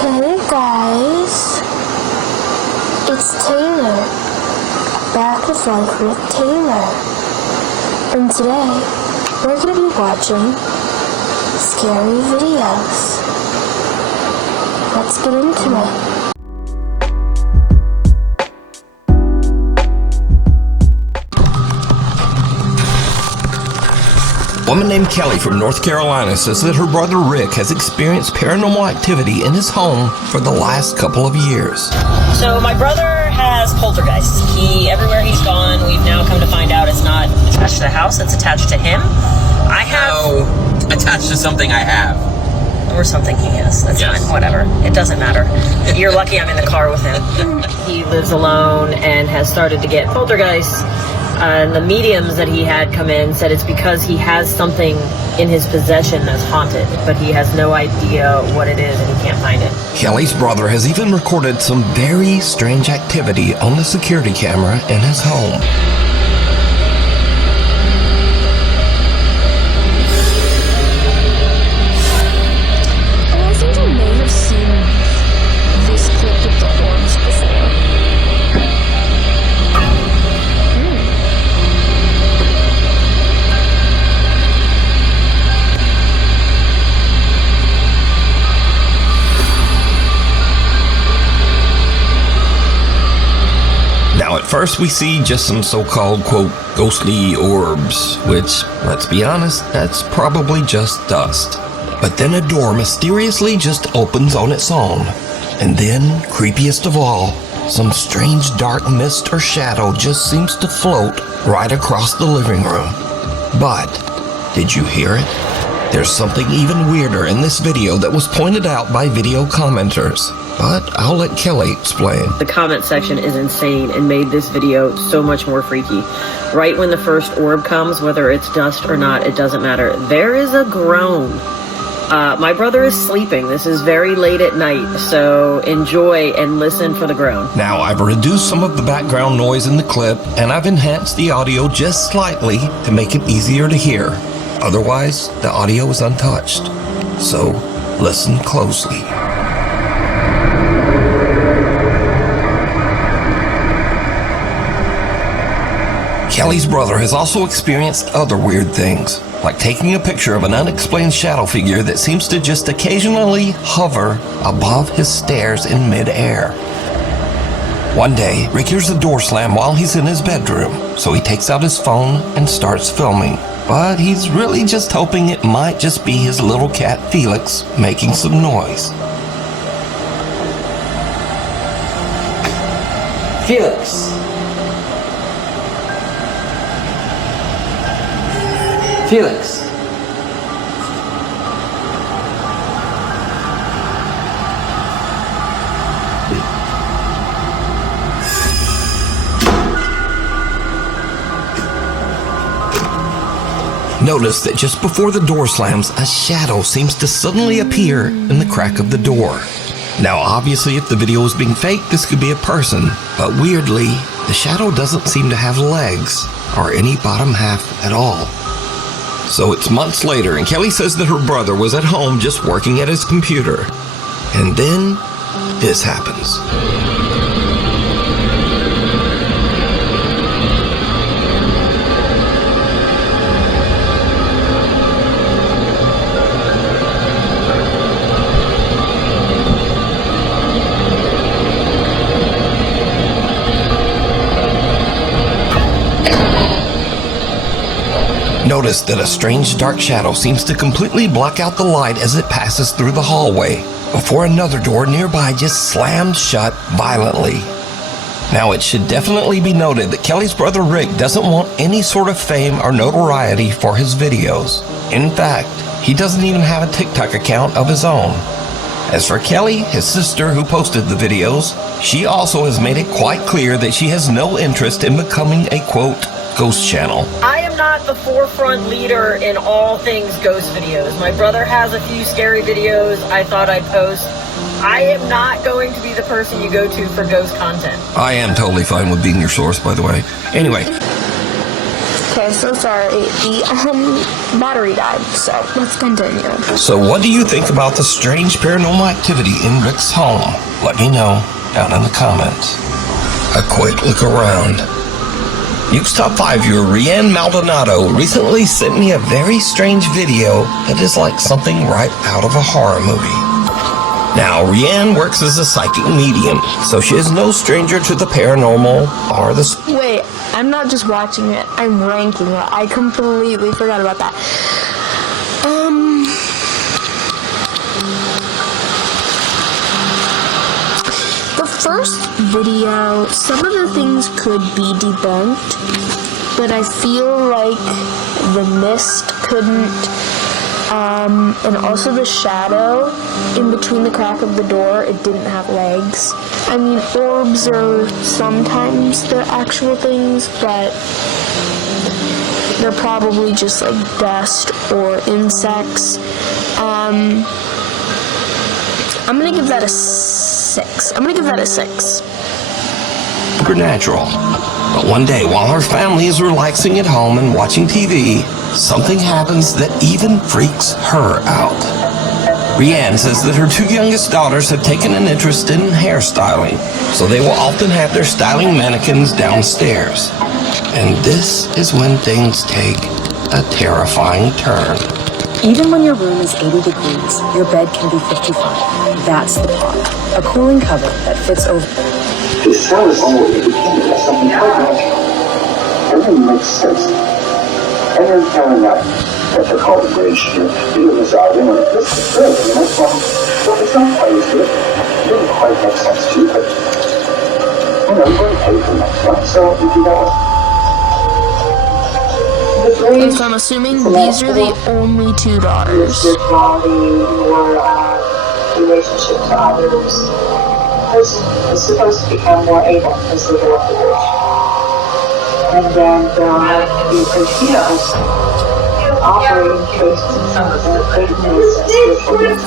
Hey guys, it's Taylor, back with Funk with Taylor, and today we're going to be watching scary videos. Let's get into it. A woman named Kelly from North Carolina says that her brother Rick has experienced paranormal activity in his home for the last couple of years. So my brother has poltergeists. Everywhere he's gone, we've now come to find out it's not attached to the house, it's attached to him. I have... attached to something I have. Or something he has. That's Yes. fine, whatever. It doesn't matter. You're lucky I'm in the car with him. He lives alone and has started to get poltergeists. And the mediums that he had come in said it's because he has something in his possession that's haunted, but he has no idea what it is and he can't find it. Kelly's brother has even recorded some very strange activity on the security camera in his home. I think I may have seen this clip with the orange before. Now, at first we see just some so-called, quote, ghostly orbs, which, let's be honest, that's probably just dust. But then a door mysteriously just opens on its own. And then, creepiest of all, some strange dark mist or shadow just seems to float right across the living room. But, did you hear it? There's something even weirder in this video that was pointed out by video commenters. But I'll let Kelly explain. The comment section is insane and made this video so much more freaky. Right when the first orb comes, whether it's dust or not, it doesn't matter. There is a groan. My brother is sleeping. This is very late at night, so enjoy and listen for the groan. Now, I've reduced some of the background noise in the clip, and I've enhanced the audio just slightly to make it easier to hear. Otherwise, the audio is untouched. So, listen closely. Kelly's brother has also experienced other weird things, like taking a picture of an unexplained shadow figure that seems to just occasionally hover above his stairs in mid-air. One day, Rick hears the door slam while he's in his bedroom, so he takes out his phone and starts filming. But he's really just hoping it might just be his little cat Felix making some noise. Felix. Felix. Notice that just before the door slams, a shadow seems to suddenly appear in the crack of the door. Now, obviously, if the video is being faked, this could be a person, but weirdly, the shadow doesn't seem to have legs or any bottom half at all. So it's months later, and Kelly says that her brother was at home just working at his computer. And then, this happens. Notice that a strange dark shadow seems to completely block out the light as it passes through the hallway, before another door nearby just slammed shut violently. Now, it should definitely be noted that Kelly's brother Rick doesn't want any sort of fame or notoriety for his videos. In fact, he doesn't even have a TikTok account of his own. As for Kelly, his sister who posted the videos, she also has made it quite clear that she has no interest in becoming a, quote, ghost channel. I am not the forefront leader in all things ghost videos. My brother has a few scary videos I thought I'd post. I am not going to be the person you go to for ghost content. I am totally fine with being your source, by the way. Anyway, Okay, so sorry. The battery died, so let's continue. So what do you think about the strange paranormal activity in Rick's home? Let me know down in the comments. A quick look around. Nuke's Top 5 viewer Rianne Maldonado recently sent me a very strange video that is like something right out of a horror movie. Now, Rianne works as a psychic medium, so she is no stranger to the paranormal or the... Wait, I'm not just watching it, I'm ranking it. I completely forgot about that. The first video, some of the things could be debunked, but I feel like the mist couldn't. And also the shadow in between the crack of the door, it didn't have legs. I mean, orbs are sometimes the actual things, but they're probably just like dust or insects. I'm gonna give that a 6. supernatural. But one day, while her family is relaxing at home and watching TV, something happens that even freaks her out. Rianne says that her 2 youngest daughters have taken an interest in hairstyling, so they will often have their styling mannequins downstairs. And this is when things take a terrifying turn. Even when your room is 80 degrees, your bed can be 55. That's the pod. A cooling cover that fits over. The cell is always independent of something quite natural. Everything makes sense. And then telling that they're called the bridge to do the massaging, and this is good. And that's why, well, it's not quite as good. It didn't quite make sense to you, but, you know, you're going to pay for next month, so you do that one. So I'm assuming these are the only 2 daughters. Spirituality or relationship to others. Person is supposed to become more able as they go up the bridge. And then the Christians operating based on the greatness and spiritualness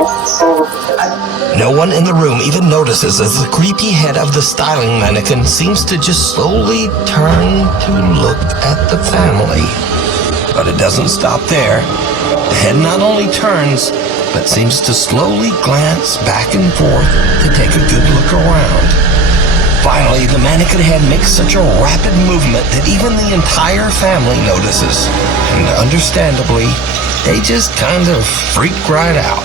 as the soul of the person. No one in the room even notices as the creepy head of the styling mannequin seems to just slowly turn to look at the family. But it doesn't stop there. The head not only turns, but seems to slowly glance back and forth to take a good look around. Finally, the mannequin head makes such a rapid movement that even the entire family notices. And understandably, they just kind of freak right out.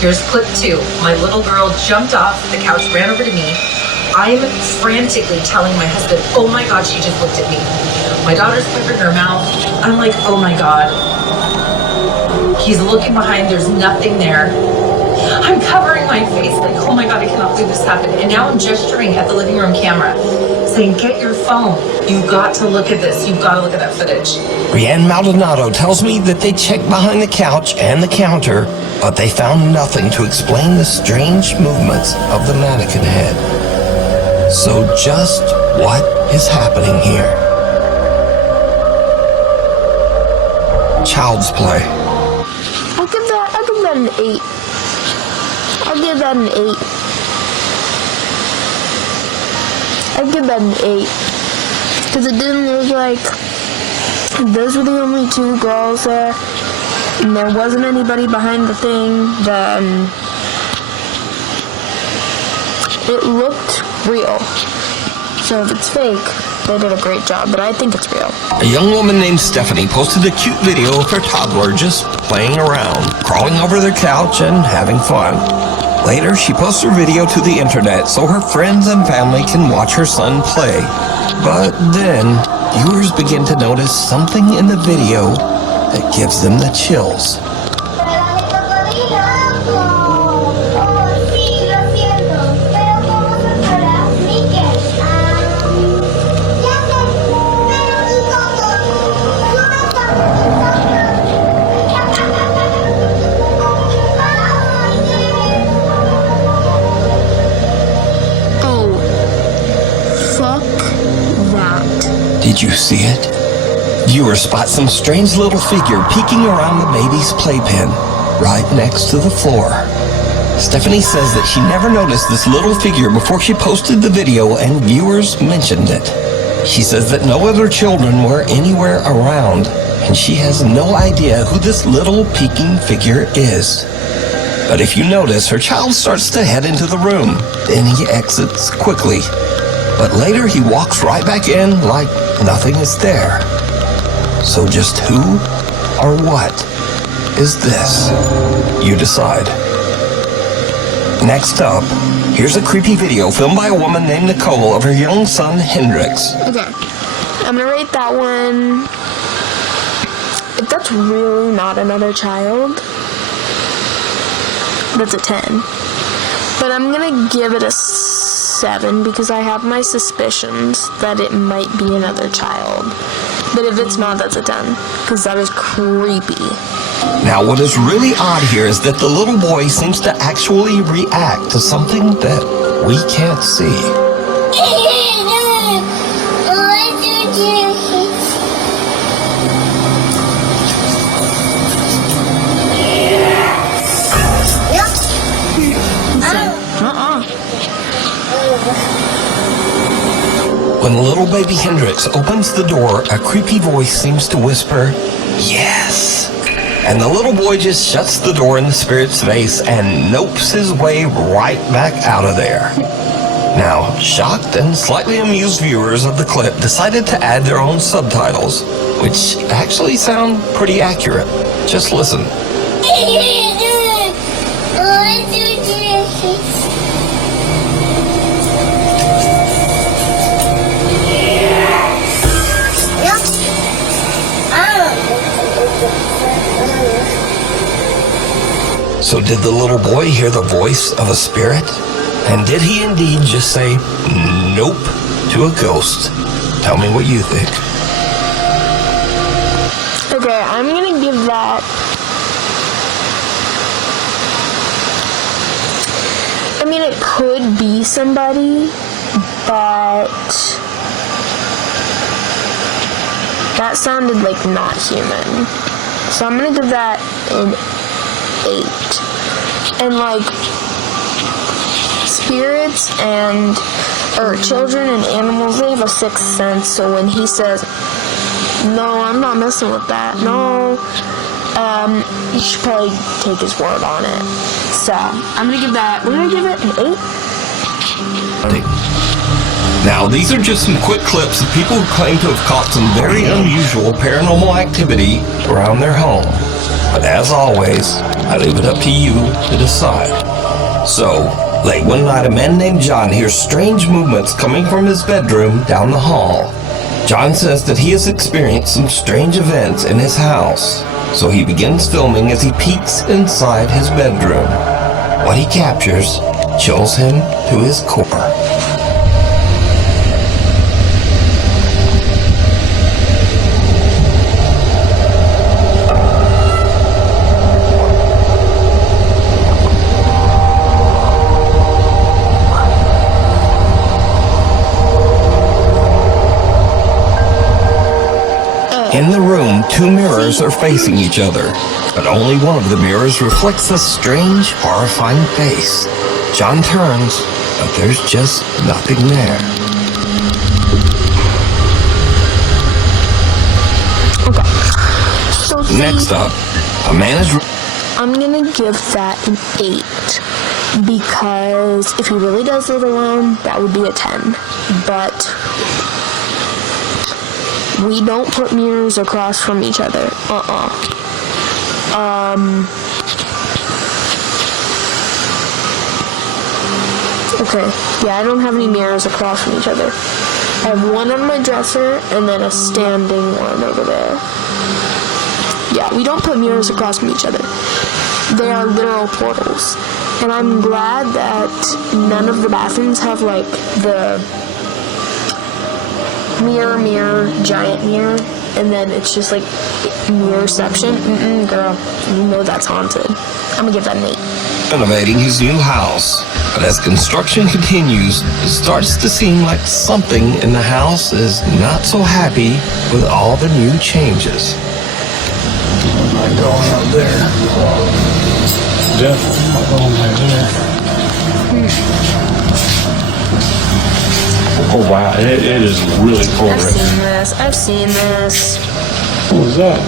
Here's clip 2. My little girl jumped off the couch, ran over to me. I'm frantically telling my husband, oh my God, she just looked at me. My daughter's covering her mouth. I'm like, oh my God. He's looking behind, there's nothing there. I'm covering my face like, oh my God, I cannot believe this happened. And now I'm gesturing at the living room camera, saying, get your phone. You've got to look at this. You've got to look at that footage. Rianne Maldonado tells me that they checked behind the couch and the counter, but they found nothing to explain the strange movements of the mannequin head. So just what is happening here? Child's play. I'll give that an 8. I'll give that an 8. I'd give that an 8. Because it didn't look like those were the only 2 girls there. And there wasn't anybody behind the thing. Then it looked real. So if it's fake, they did a great job, but I think it's real. A young woman named Stephanie posted a cute video of her toddler just playing around, crawling over their couch and having fun. Later, she posts her video to the internet so her friends and family can watch her son play. But then, viewers begin to notice something in the video that gives them the chills. Did you see it? Viewers spot some strange little figure peeking around the baby's playpen, right next to the floor. Stephanie says that she never noticed this little figure before she posted the video and viewers mentioned it. She says that no other children were anywhere around, and she has no idea who this little peeking figure is. But if you notice, her child starts to head into the room. Then he exits quickly. But later he walks right back in like nothing is there. So just who or what is this? You decide. Next up, here's a creepy video filmed by a woman named Nicole of her young son Hendrix. Okay, I'm gonna rate that one. If that's really not another child, that's a 10. But I'm gonna give it a 7 because I have my suspicions that it might be another child. But if it's not, that's a 10 because that is creepy. Now, what is really odd here is that the little boy seems to actually react to something that we can't see. When little baby Hendrix opens the door, a creepy voice seems to whisper, "Yes." And the little boy just shuts the door in the spirit's face and nopes his way right back out of there. Now, shocked and slightly amused viewers of the clip decided to add their own subtitles, which actually sound pretty accurate. Just listen. So did the little boy hear the voice of a spirit? And did he indeed just say nope to a ghost? Tell me what you think. Okay, I'm gonna give that... I mean, it could be somebody, but... that sounded like not human. So I'm gonna give that an 8. And like spirits and or children and animals, they have a sixth sense. So when he says, "No, I'm not messing with that," no, you should probably take his word on it. So I'm gonna give that. We're gonna give it an 8. Now, these are just some quick clips of people who claim to have caught some very unusual paranormal activity around their home. But as always, I leave it up to you to decide. So, late one night, a man named John hears strange movements coming from his bedroom down the hall. John says that he has experienced some strange events in his house, so he begins filming as he peeks inside his bedroom. What he captures chills him to his core. In the room, two mirrors are facing each other, but only one of the mirrors reflects a strange, horrifying face. John turns, but there's just nothing there. Okay. So Next up, a man is... I'm gonna give that an 8 because if he really does live alone, that would be a 10. But we don't put mirrors across from each other. Okay, yeah, I don't have any mirrors across from each other. I have one on my dresser and then a standing one over there. Yeah, we don't put mirrors across from each other. They are literal portals. And I'm glad that none of the bathrooms have like the mirror, giant mirror, and then it's just like mirrorception. Girl, you know that's haunted. I'm gonna give that an 8. Renovating his new house, but as construction continues, it starts to seem like something in the house is not so happy with all the new changes. I'm going up there. Definitely not going right there. Oh wow. it is really cold I've right seen now. this. I've seen this. What was that?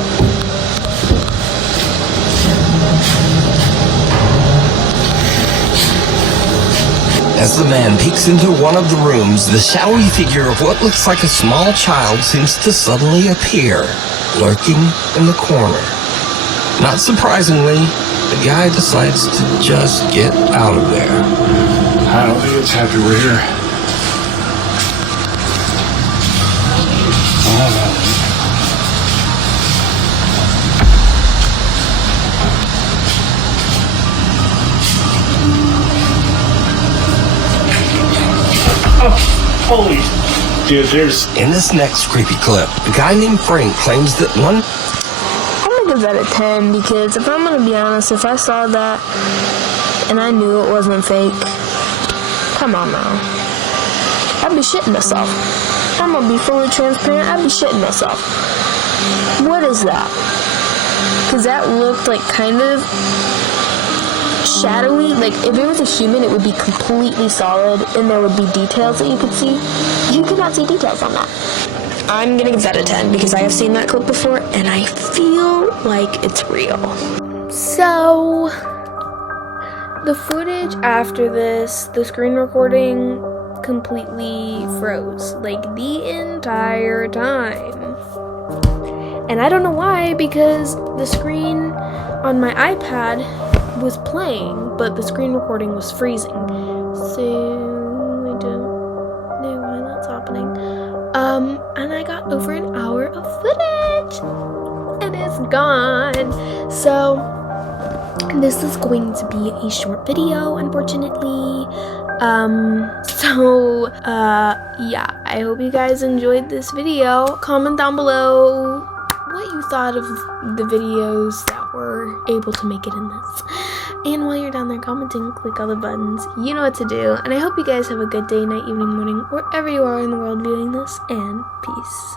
As the man peeks into one of the rooms, the shadowy figure of what looks like a small child seems to suddenly appear, lurking in the corner. Not surprisingly, the guy decides to just get out of there. I don't think it's happy we're here. Holy. Dude, there's. In this next creepy clip, a guy named Frank claims that one. I'm gonna give that a 10 because if I'm gonna be honest, if I saw that and I knew it wasn't fake, come on now. I'd be shitting myself. I'm gonna be fully transparent, I'd be shitting myself. What is that? Because that looked like kind of shadowy. Like if it was a human, it would be completely solid and there would be details that you could see. You could not see details on that. I'm gonna give that a 10 because I have seen that clip before and I feel like it's real. So, the footage after this, the screen recording completely froze, like the entire time. And I don't know why, because the screen on my iPad was playing, but the screen recording was freezing. So, I don't know why that's happening. And I got over an hour of footage and it's gone. So this is going to be a short video, unfortunately. Yeah, I hope you guys enjoyed this video. Comment down below what you thought of the videos that were able to make it in this. And while you're down there commenting, click all the buttons. You know what to do. And I hope you guys have a good day, night, evening, morning, wherever you are in the world viewing this. And peace.